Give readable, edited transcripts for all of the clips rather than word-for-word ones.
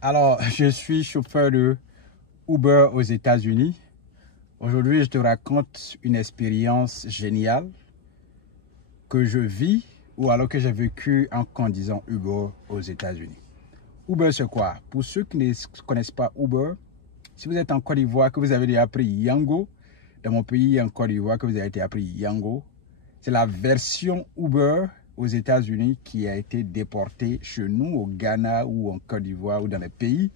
Alors, je suis chauffeur de Uber aux États-Unis. Aujourd'hui, je te raconte une expérience géniale que je vis ou alors que j'ai vécu en conduisant Uber aux États-Unis. Uber, c'est quoi? Pour ceux qui ne connaissent pas Uber, si vous êtes en Côte d'Ivoire, que vous avez déjà appris Yango, dans mon pays en Côte d'Ivoire, que vous avez été appris Yango, c'est la version Uber aux États-Unis qui a été déportée chez nous au Ghana ou en Côte d'Ivoire ou dans les pays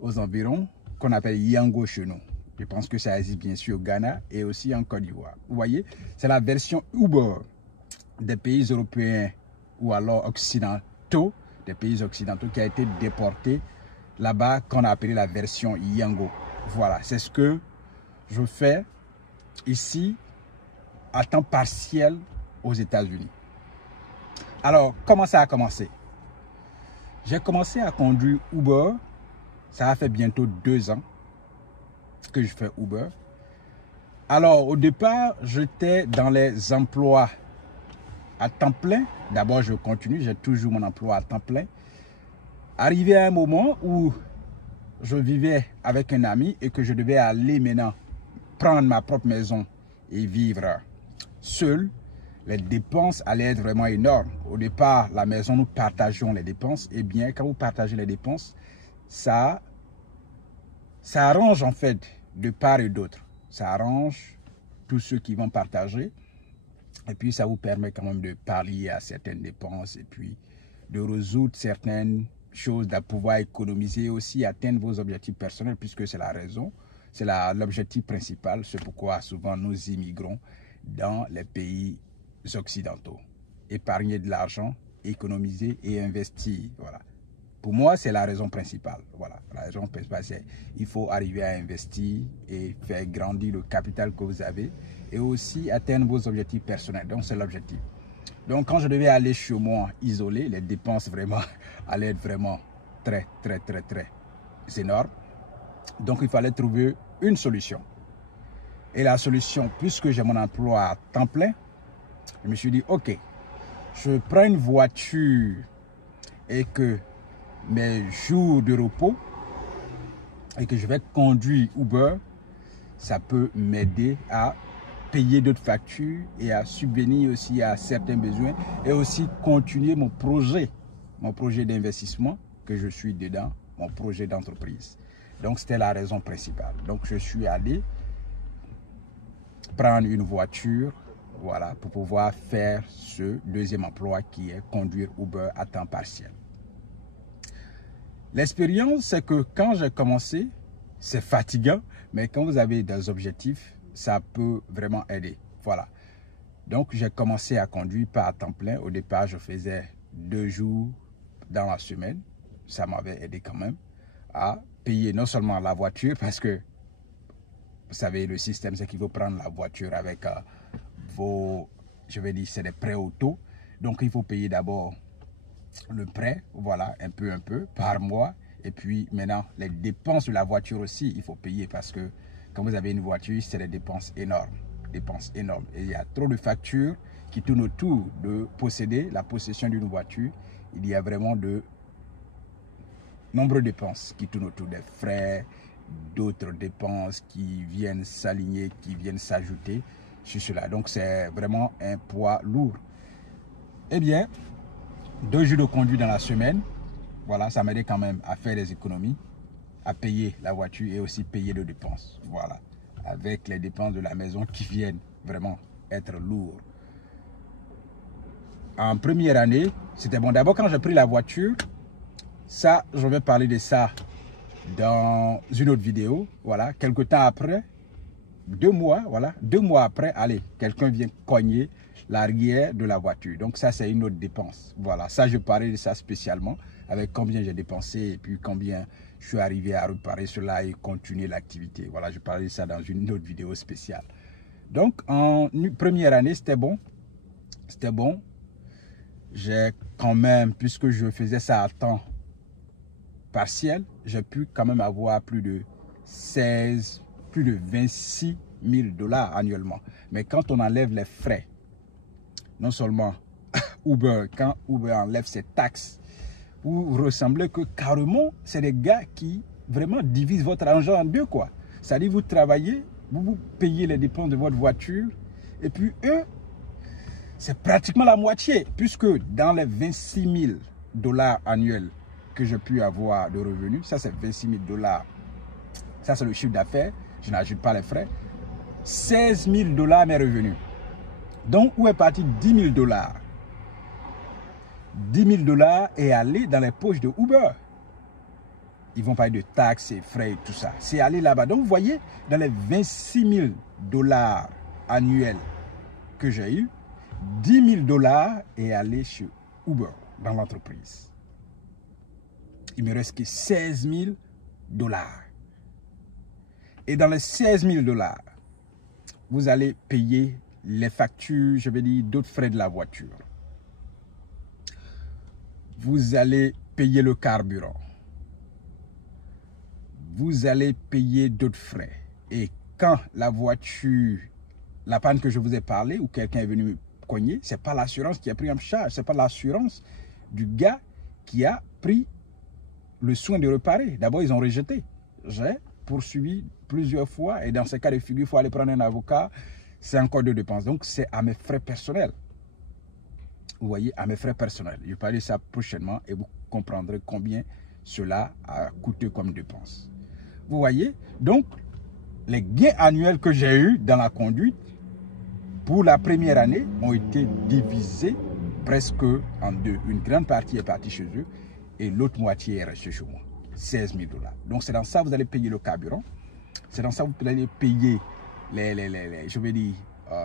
aux environs qu'on appelle Yango chez nous. Je pense que ça existe bien sûr au Ghana et aussi en Côte d'Ivoire. Vous voyez, c'est la version Uber des pays européens ou alors occidentaux, des pays occidentaux qui a été déportée là-bas qu'on a appelé la version Yango. Voilà, c'est ce que je fais ici à temps partiel aux États-Unis. Alors, comment ça a commencé? J'ai commencé à conduire Uber, ça a fait bientôt 2 ans que je fais Uber. Alors, au départ, j'étais dans les emplois à temps plein. D'abord, je continue, j'ai toujours mon emploi à temps plein. Arrivé à un moment où je vivais avec un ami et que je devais aller maintenant prendre ma propre maison et vivre seul, les dépenses allaient être vraiment énormes. Au départ, la maison, nous partageons les dépenses. Et bien, quand vous partagez les dépenses, ça arrange en fait de part et d'autre. Ça arrange tous ceux qui vont partager. Et puis, ça vous permet quand même de pallier à certaines dépenses et puis de résoudre certaines choses, de pouvoir économiser et aussi atteindre vos objectifs personnels puisque c'est la raison, c'est l'objectif principal. C'est pourquoi souvent nous immigrons dans les pays occidentaux. Épargner de l'argent, économiser et investir. Voilà. Pour moi, c'est la raison principale. Voilà. La raison principale, c'est qu'il faut arriver à investir et faire grandir le capital que vous avez et aussi atteindre vos objectifs personnels. Donc, c'est l'objectif. Donc, quand je devais aller chez moi isolé, les dépenses vraiment allaient être vraiment très énormes. Donc, il fallait trouver une solution. Et la solution, puisque j'ai mon emploi à temps plein, je me suis dit, ok, je prends une voiture et que mes jours de repos et que je vais conduire Uber, ça peut m'aider à payer d'autres factures et à subvenir aussi à certains besoins et aussi continuer mon projet d'investissement que je suis dedans, mon projet d'entreprise. Donc, c'était la raison principale. Donc, je suis allé prendre une voiture, voilà, pour pouvoir faire ce deuxième emploi qui est conduire Uber à temps partiel. L'expérience, c'est que quand j'ai commencé, c'est fatigant, mais quand vous avez des objectifs, ça peut vraiment aider. Voilà. Donc, j'ai commencé à conduire pas à temps plein. Au départ, je faisais 2 jours dans la semaine. Ça m'avait aidé quand même à payer non seulement la voiture, parce que vous savez, le système, c'est qu'il faut prendre la voiture avec je vais dire, c'est des prêts auto. Donc, il faut payer d'abord le prêt, voilà, un peu, par mois. Et puis, maintenant, les dépenses de la voiture aussi, il faut payer parce que quand vous avez une voiture, c'est des dépenses énormes. Et il y a trop de factures qui tournent autour de posséder, la possession d'une voiture. Il y a vraiment de nombreuses dépenses qui tournent autour des frais, d'autres dépenses qui viennent s'aligner, qui viennent s'ajouter sur cela. Donc, c'est vraiment un poids lourd. Eh bien, 2 jours de conduite dans la semaine, voilà, ça m'aidait quand même à faire des économies, à payer la voiture et aussi payer les dépenses. Voilà, avec les dépenses de la maison qui viennent vraiment être lourdes. En première année, c'était bon. D'abord, quand j'ai pris la voiture, ça, je vais parler de ça dans une autre vidéo. Voilà, quelques temps après, 2 mois, voilà, 2 mois après, allez, quelqu'un vient cogner l'arrière de la voiture. Donc ça, c'est une autre dépense. Voilà, ça, je parlais de ça spécialement, avec combien j'ai dépensé et puis combien je suis arrivé à réparer cela et continuer l'activité. Voilà, je parlais de ça dans une autre vidéo spéciale. Donc, en première année, c'était bon. C'était bon. J'ai quand même, puisque je faisais ça à temps partiel, j'ai pu quand même avoir plus de 26 000 $ annuellement. Mais quand on enlève les frais, non seulement Uber, quand Uber enlève ses taxes, vous ressemblez que carrément, c'est des gars qui vraiment divisent votre argent en deux, quoi. C'est-à-dire, vous travaillez, vous payez les dépenses de votre voiture, et puis eux, c'est pratiquement la moitié, puisque dans les 26 000 $ annuels que j'ai pu avoir de revenus, ça c'est 26 000 $, ça c'est le chiffre d'affaires, je n'ajoute pas les frais, 16 000 $ mes revenus. Donc, où est parti 10 000 $? 10 000 $ est allé dans les poches de Uber. Ils vont parler de taxes et frais et tout ça. C'est allé là-bas. Donc, vous voyez, dans les 26 000 $ annuels que j'ai eu, 10 000 $ est allé chez Uber, dans l'entreprise. Il me reste que 16 000 $. Et dans les 16 000 $, vous allez payer les factures, je vais dire, d'autres frais de la voiture. Vous allez payer le carburant. Vous allez payer d'autres frais. Et quand la voiture, la panne que je vous ai parlé, ou quelqu'un est venu me cogner, ce n'est pas l'assurance qui a pris en charge, ce n'est pas l'assurance du gars qui a pris le soin de réparer. D'abord, ils ont rejeté. J'ai poursuivi plusieurs fois et dans ces cas de figure, il faut aller prendre un avocat. C'est encore de dépenses. Donc, c'est à mes frais personnels. Vous voyez, à mes frais personnels. Je vais parler de ça prochainement et vous comprendrez combien cela a coûté comme dépense. Vous voyez, donc, les gains annuels que j'ai eus dans la conduite pour la première année ont été divisés presque en deux. Une grande partie est partie chez eux et l'autre moitié est restée chez moi. 16 000 $. Donc, c'est dans ça que vous allez payer le carburant. C'est dans ça que vous allez payer je vais dire,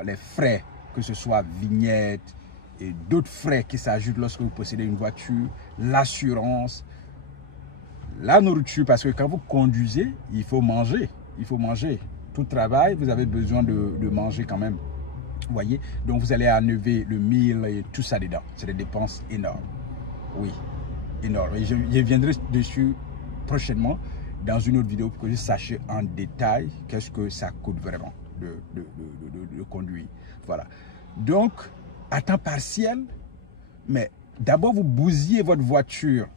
les frais, que ce soit vignettes et d'autres frais qui s'ajoutent lorsque vous possédez une voiture, l'assurance, la nourriture, parce que quand vous conduisez, il faut manger. Il faut manger. Tout travail, vous avez besoin de manger quand même. Vous voyez? Donc, vous allez enlever le mille et tout ça dedans. C'est des dépenses énormes. Oui, énormes. Et je viendrai dessus prochainement dans une autre vidéo pour que je sache en détail qu'est-ce que ça coûte vraiment de conduire. Voilà. Donc, à temps partiel, mais d'abord, vous bousillez votre voiture.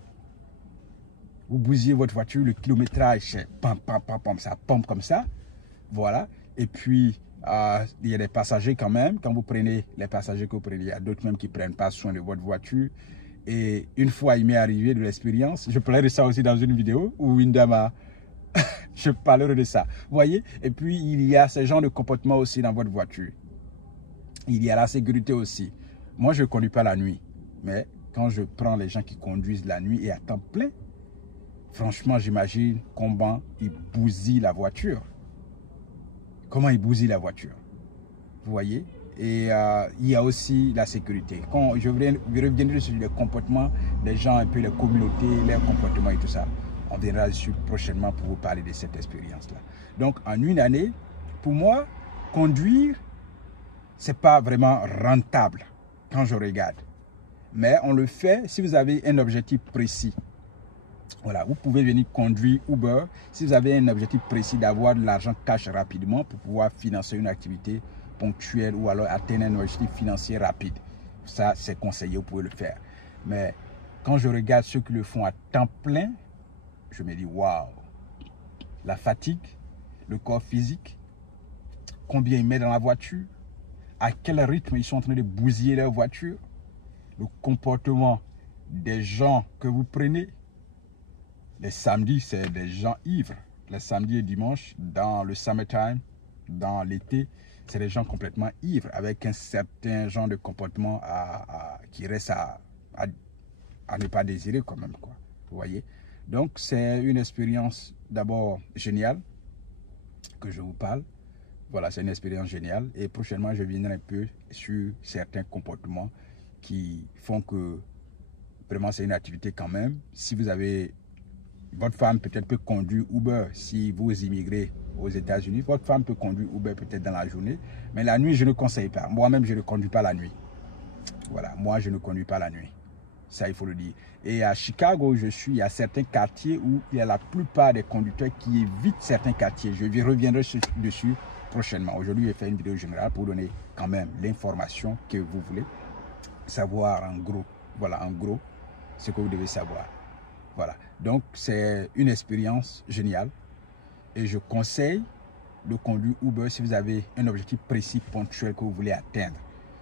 Vous bousillez votre voiture, le kilométrage, c'est pam, pam, pam, pam, ça pompe comme ça. Voilà. Et puis, il y a des passagers quand même. Quand vous prenez les passagers que vous prenez, il y a d'autres même qui ne prennent pas soin de votre voiture. Et une fois, il m'est arrivé de l'expérience. Je parlerai de ça aussi dans une vidéo où une dame a... je parlerai de ça. Vous voyez? Et puis, il y a ce genre de comportement aussi dans votre voiture. Il y a la sécurité aussi. Moi, je ne conduis pas la nuit. Mais quand je prends les gens qui conduisent la nuit et à temps plein, franchement, j'imagine comment ils bousillent la voiture. Comment ils bousillent la voiture. Vous voyez? Et il y a aussi la sécurité. Quand je reviendrai sur les comportements des gens, un peu les communautés, leurs comportements et tout ça. On viendra dessus prochainement pour vous parler de cette expérience-là. Donc, en une année, pour moi, conduire, ce n'est pas vraiment rentable quand je regarde. Mais on le fait si vous avez un objectif précis. Voilà, vous pouvez venir conduire Uber si vous avez un objectif précis d'avoir de l'argent cash rapidement pour pouvoir financer une activité ponctuelle ou alors atteindre un objectif financier rapide. Ça, c'est conseillé, vous pouvez le faire. Mais quand je regarde ceux qui le font à temps plein, je me dis, waouh, la fatigue, le corps physique, combien ils mettent dans la voiture, à quel rythme ils sont en train de bousiller leur voiture, le comportement des gens que vous prenez. Les samedis, c'est des gens ivres. Les samedis et dimanches, dans le summertime, dans l'été, c'est des gens complètement ivres, avec un certain genre de comportement qui reste à ne pas désirer quand même, quoi. Vous voyez? Donc, c'est une expérience d'abord géniale que je vous parle. Voilà, c'est une expérience géniale. Et prochainement, je viendrai un peu sur certains comportements qui font que vraiment, c'est une activité quand même. Si vous avez... Votre femme peut-être peut conduire Uber si vous immigrez aux États-Unis. Votre femme peut conduire Uber peut-être dans la journée. Mais la nuit, je ne conseille pas. Moi-même, je ne conduis pas la nuit. Voilà, moi, je ne conduis pas la nuit. Ça, il faut le dire. Et à Chicago où je suis, il y a certains quartiers où il y a la plupart des conducteurs qui évitent certains quartiers. Je reviendrai dessus prochainement. Aujourd'hui, j'ai fait une vidéo générale pour donner quand même l'information que vous voulez savoir en gros. Voilà, en gros, ce que vous devez savoir. Voilà. Donc, c'est une expérience géniale. Et je conseille de conduire Uber si vous avez un objectif précis, ponctuel que vous voulez atteindre.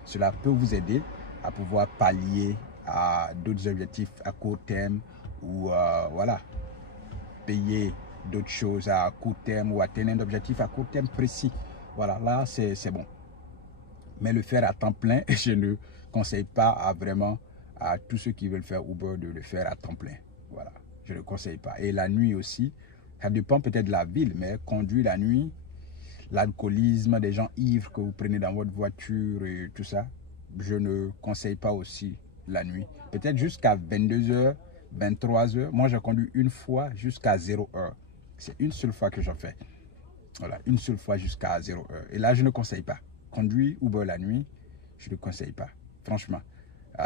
Cela peut vous aider à pouvoir pallier à d'autres objectifs à court terme ou voilà, payer d'autres choses à court terme ou atteindre un objectif à court terme précis. Voilà, là, c'est bon. Mais le faire à temps plein, je ne conseille pas à tous ceux qui veulent faire Uber de le faire à temps plein. Voilà, je ne le conseille pas. Et la nuit aussi, ça dépend peut-être de la ville, mais conduire la nuit, l'alcoolisme, des gens ivres que vous prenez dans votre voiture et tout ça, je ne conseille pas aussi la nuit. Peut-être jusqu'à 22h, 23h. Moi, j'ai conduit une fois jusqu'à 0h. C'est une seule fois que j'en fais. Voilà, une seule fois jusqu'à 0h. Et là, je ne conseille pas. Conduire Uber la nuit, je ne conseille pas, franchement.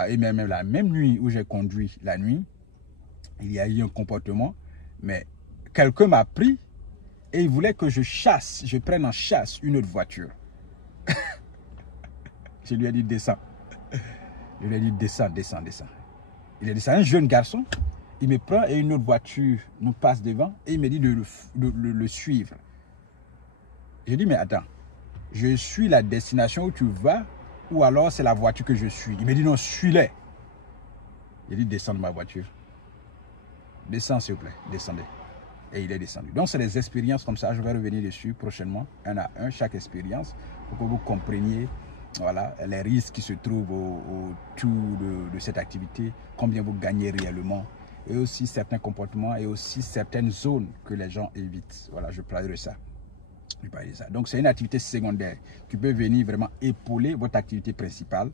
Et même la même nuit où j'ai conduit la nuit, il y a eu un comportement, mais quelqu'un m'a pris et il voulait que je prenne en chasse une autre voiture. Je lui ai dit, descends. Je lui ai dit, descends. Il est descendu, un jeune garçon, il me prend et une autre voiture nous passe devant et il me dit de le suivre. J'ai dit, mais attends, je suis la destination où tu vas ou alors c'est la voiture que je suis? Il me dit, non, suis-les. J'ai dit, descends de ma voiture. Descends, s'il vous plaît, descendez. Et il est descendu. Donc, c'est des expériences comme ça. Je vais revenir dessus prochainement, un à un, chaque expérience, pour que vous compreniez voilà, les risques qui se trouvent autour de cette activité, combien vous gagnez réellement, et aussi certains comportements et aussi certaines zones que les gens évitent. Voilà, je parlerai de ça. Donc, c'est une activité secondaire qui peut venir vraiment épauler votre activité principale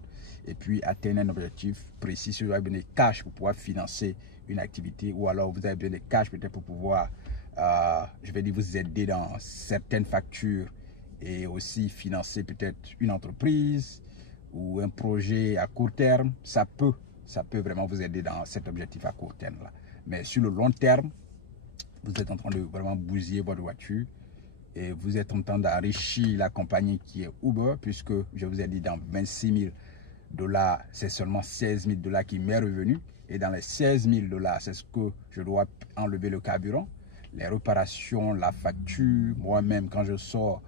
et puis atteindre un objectif précis. Si vous avez besoin de cash pour pouvoir financer une activité ou alors vous avez besoin de cash peut-être pour pouvoir, je vais dire, vous aider dans certaines factures et aussi financer peut-être une entreprise ou un projet à court terme, ça peut vraiment vous aider dans cet objectif à court terme là. Mais sur le long terme, vous êtes en train de vraiment bousiller votre voiture et vous êtes en train d'enrichir la compagnie qui est Uber, puisque je vous ai dit dans 26 000 $, c'est seulement 16 000 $ qui m'est revenu. Et dans les 16 000 $, c'est ce que je dois enlever le carburant, les réparations, la facture, moi-même quand je sors,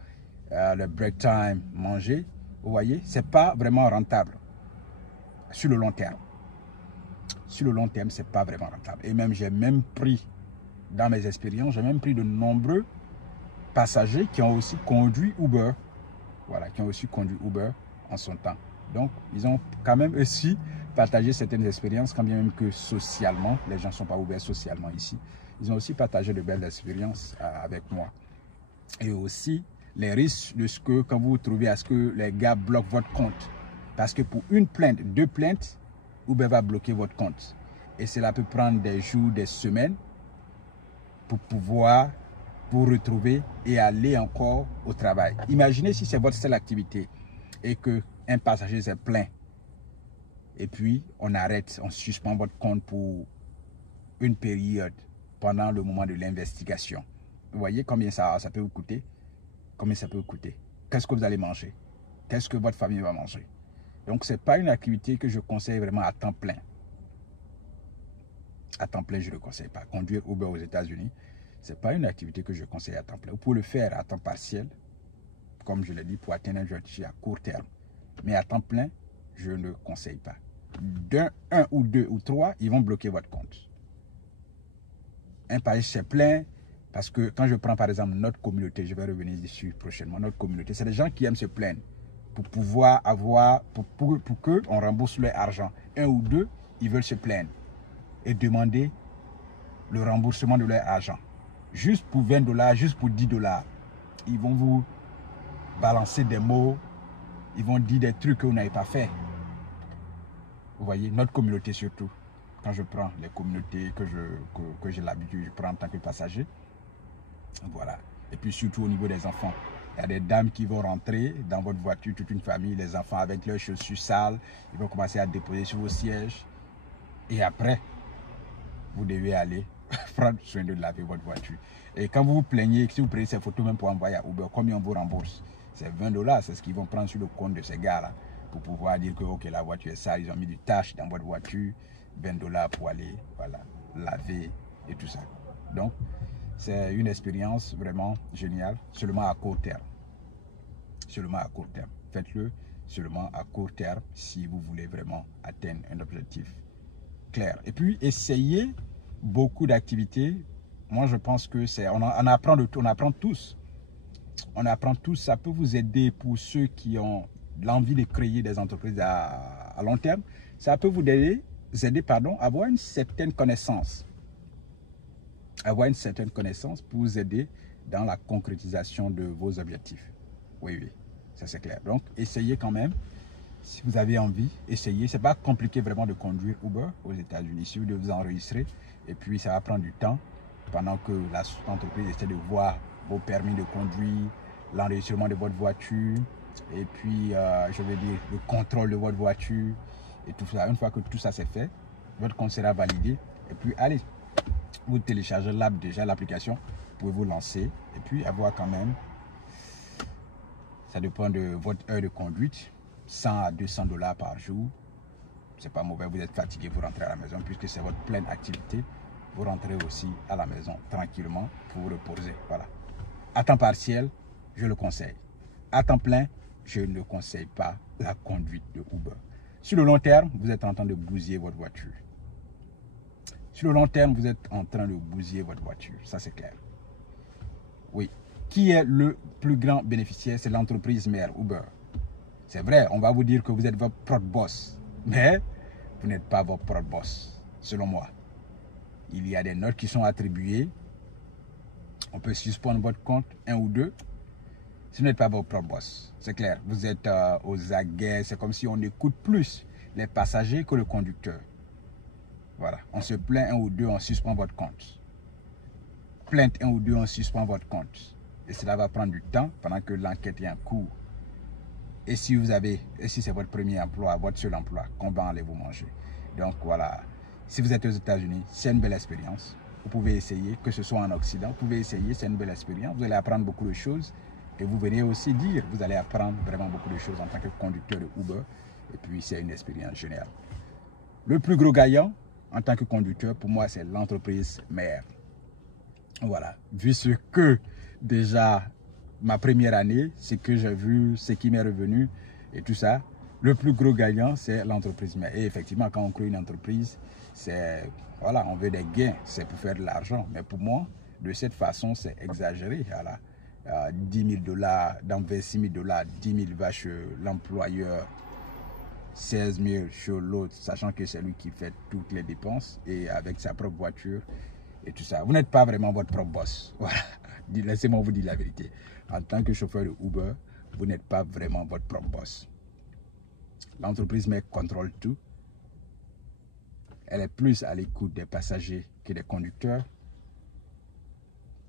le break time, manger. Vous voyez, c'est pas vraiment rentable sur le long terme. Sur le long terme, c'est pas vraiment rentable. Et même, j'ai même pris, dans mes expériences, j'ai même pris de nombreux passagers qui ont aussi conduit Uber. Voilà, qui ont aussi conduit Uber en son temps. Donc, ils ont quand même aussi partagé certaines expériences, quand bien même que socialement, les gens ne sont pas ouverts socialement ici. Ils ont aussi partagé de belles expériences avec moi. Et aussi, les risques de ce que, quand vous vous trouvez à ce que les gars bloquent votre compte. Parce que pour une plainte, 2 plaintes, Uber va bloquer votre compte. Et cela peut prendre des jours, des semaines pour pouvoir vous retrouver et aller encore au travail. Imaginez si c'est votre seule activité et qu'un passager s'est plaint et puis on arrête, on suspend votre compte pour une période pendant le moment de l'investigation. Vous voyez combien ça peut vous coûter? Combien ça peut vous coûter? Qu'est-ce que vous allez manger? Qu'est-ce que votre famille va manger? Donc, ce n'est pas une activité que je conseille vraiment à temps plein. À temps plein, je ne le conseille pas. Conduire Uber aux États-Unis, ce n'est pas une activité que je conseille à temps plein. Vous pouvez le faire à temps partiel, comme je l'ai dit, pour atteindre un objectif à court terme. Mais à temps plein, je ne conseille pas. Un ou deux ou trois, ils vont bloquer votre compte. Un pays, c'est plein, parce que quand je prends par exemple notre communauté, je vais revenir dessus prochainement, notre communauté, c'est des gens qui aiment se plaindre pour pouvoir avoir, pour qu'on rembourse leur argent. Un ou deux, ils veulent se plaindre et demander le remboursement de leur argent. Juste pour 20 $, juste pour 10 $. Ils vont vous balancer des mots, ils vont dire des trucs que vous n'avez pas fait. Vous voyez, notre communauté surtout. Quand je prends les communautés que j'ai l'habitude, je prends en tant que passager. Voilà. Et puis surtout au niveau des enfants. Il y a des dames qui vont rentrer dans votre voiture, toute une famille, les enfants avec leurs chaussures sales. Ils vont commencer à déposer sur vos sièges. Et après, vous devez aller prendre soin de laver votre voiture. Et quand vous vous plaignez, si vous prenez ces photos même pour envoyer à Uber, combien on vous rembourse? C'est 20 $, c'est ce qu'ils vont prendre sur le compte de ces gars-là. Pour pouvoir dire que ok, la voiture est sale, ils ont mis du tache dans votre voiture, 20 $ pour aller, voilà. laver et tout ça. Donc, c'est une expérience vraiment géniale, seulement à court terme. Seulement à court terme. Faites-le seulement à court terme si vous voulez vraiment atteindre un objectif clair. Et puis, essayez beaucoup d'activités. Moi, je pense que c'est, on apprend de tout, on apprend tous. On apprend tous, ça peut vous aider pour ceux qui ont l'envie de créer des entreprises à long terme. Ça peut vous aider à avoir une certaine connaissance. Avoir une certaine connaissance pour vous aider dans la concrétisation de vos objectifs. Oui, oui, ça c'est clair. Donc, essayez quand même. Si vous avez envie, essayez. C'est pas compliqué vraiment de conduire Uber aux États-Unis. Si vous devez vous enregistrer, et puis ça va prendre du temps pendant que l'entreprise essaie de voir vos permis de conduire, l'enregistrement de votre voiture, et puis, je veux dire, le contrôle de votre voiture, et tout ça. Une fois que tout ça c'est fait, votre compte sera validé, et puis allez, vous téléchargez l'app déjà, l'application, vous pouvez vous lancer, et puis avoir quand même, ça dépend de votre heure de conduite, 100 à 200 $ par jour. C'est pas mauvais, vous êtes fatigué, vous rentrez à la maison, puisque c'est votre pleine activité. Vous rentrez aussi à la maison tranquillement pour vous reposer. Voilà. À temps partiel, je le conseille. À temps plein, je ne conseille pas la conduite de Uber. Sur le long terme, vous êtes en train de bousiller votre voiture. Sur le long terme, vous êtes en train de bousiller votre voiture. Ça, c'est clair. Oui. Qui est le plus grand bénéficiaire? C'est l'entreprise mère, Uber. C'est vrai, on va vous dire que vous êtes votre propre boss. Mais vous n'êtes pas votre propre boss, selon moi. Il y a des notes qui sont attribuées. On peut suspendre votre compte, 1 ou 2. Ce n'est pas votre propre boss. C'est clair. Vous êtes aux aguets. C'est comme si on écoute plus les passagers que le conducteur. Voilà. On se plaint 1 ou 2, on suspend votre compte. Plainte 1 ou 2, on suspend votre compte. Et cela va prendre du temps pendant que l'enquête est en cours. Et si c'est votre premier emploi, votre seul emploi, combien allez-vous manger? Donc voilà. Si vous êtes aux États-Unis, c'est une belle expérience. Vous pouvez essayer, que ce soit en Occident, vous pouvez essayer, c'est une belle expérience. Vous allez apprendre beaucoup de choses et vous verrez aussi dire, vous allez apprendre vraiment beaucoup de choses en tant que conducteur de Uber. Et puis, c'est une expérience géniale. Le plus gros gagnant en tant que conducteur, pour moi, c'est l'entreprise mère. Voilà. Vu ce que déjà, ma première année, ce que j'ai vu, ce qui m'est revenu et tout ça, le plus gros gagnant, c'est l'entreprise mère. Et effectivement, quand on crée une entreprise, c'est, voilà, on veut des gains, c'est pour faire de l'argent. Mais pour moi, de cette façon, c'est exagéré. Voilà. 10 000 $, dans 26 000 $, 10 000 va chez l'employeur, 16 000 chez l'autre, sachant que c'est lui qui fait toutes les dépenses et avec sa propre voiture et tout ça. Vous n'êtes pas vraiment votre propre boss. Voilà. Laissez-moi vous dire la vérité. En tant que chauffeur de Uber, vous n'êtes pas vraiment votre propre boss. L'entreprise mère contrôle tout. Elle est plus à l'écoute des passagers que des conducteurs.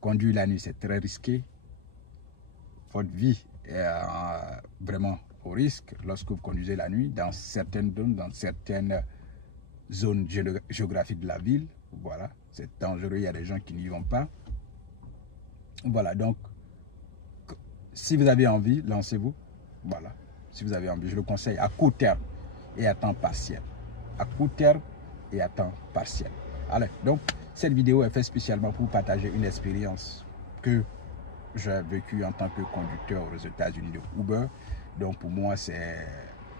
Conduire la nuit, c'est très risqué. Votre vie est vraiment au risque lorsque vous conduisez la nuit dans certaines zones géographiques de la ville. Voilà, c'est dangereux, il y a des gens qui n'y vont pas. Voilà, donc, si vous avez envie, lancez-vous. Voilà, si vous avez envie, je le conseille à court terme et à temps partiel. À court terme et à temps partiel. Allez, donc, cette vidéo est faite spécialement pour partager une expérience que j'ai vécue en tant que conducteur aux États-Unis de Uber. Donc, pour moi, c'est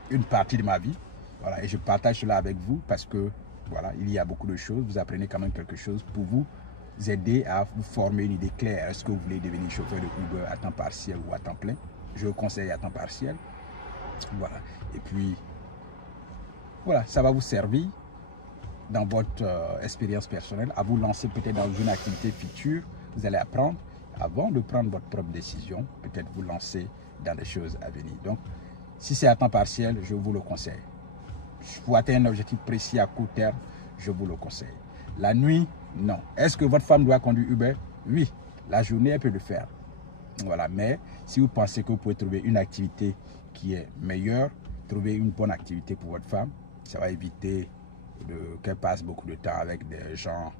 une partie de ma vie. Voilà, et je partage cela avec vous parce que, voilà, il y a beaucoup de choses. Vous apprenez quand même quelque chose pour vous aider à vous former une idée claire. Est-ce que vous voulez devenir chauffeur de Uber à temps partiel ou à temps plein? Je vous conseille à temps partiel. Voilà, et puis, voilà, ça va vous servir dans votre expérience personnelle, à vous lancer peut-être dans une activité future. Vous allez apprendre avant de prendre votre propre décision, peut-être vous lancer dans des choses à venir. Donc, si c'est à temps partiel, je vous le conseille. Pour atteindre un objectif précis à court terme, je vous le conseille. La nuit, non. Est-ce que votre femme doit conduire Uber? Oui. La journée, elle peut le faire. Voilà. Mais si vous pensez que vous pouvez trouver une activité qui est meilleure, trouver une bonne activité pour votre femme, ça va éviter qu'elle passe beaucoup de temps avec des gens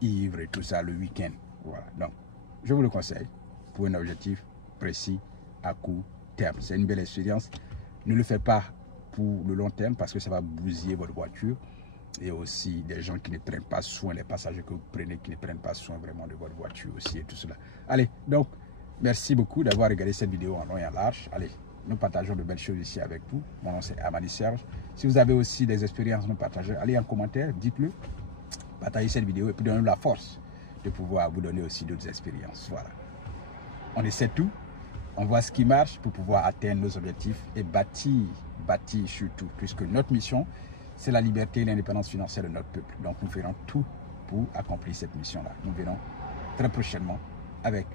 ivres et tout ça le week-end. Voilà. Donc, je vous le conseille pour un objectif précis à court terme. C'est une belle expérience. Ne le faites pas pour le long terme parce que ça va bousiller votre voiture. et aussi des gens qui ne prennent pas soin, les passagers que vous prenez, qui ne prennent pas soin vraiment de votre voiture aussi et tout cela. Allez, donc, merci beaucoup d'avoir regardé cette vidéo en long et en large. Allez, nous partageons de belles choses ici avec vous. Mon nom c'est Amani Serge. Si vous avez aussi des expériences à nous partager, allez en commentaire, dites-le, partagez cette vidéo et puis donnez-nous la force de pouvoir vous donner aussi d'autres expériences. Voilà. On essaie tout, on voit ce qui marche pour pouvoir atteindre nos objectifs et bâtir surtout, puisque notre mission, c'est la liberté et l'indépendance financière de notre peuple. Donc nous ferons tout pour accomplir cette mission-là. Nous verrons très prochainement avec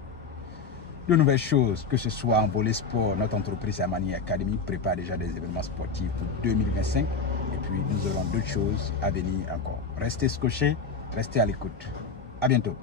de nouvelles choses, que ce soit en volet sport. Notre entreprise Amani Academy prépare déjà des événements sportifs pour 2025 et puis nous aurons d'autres choses à venir encore. Restez scotchés, restez à l'écoute. À bientôt.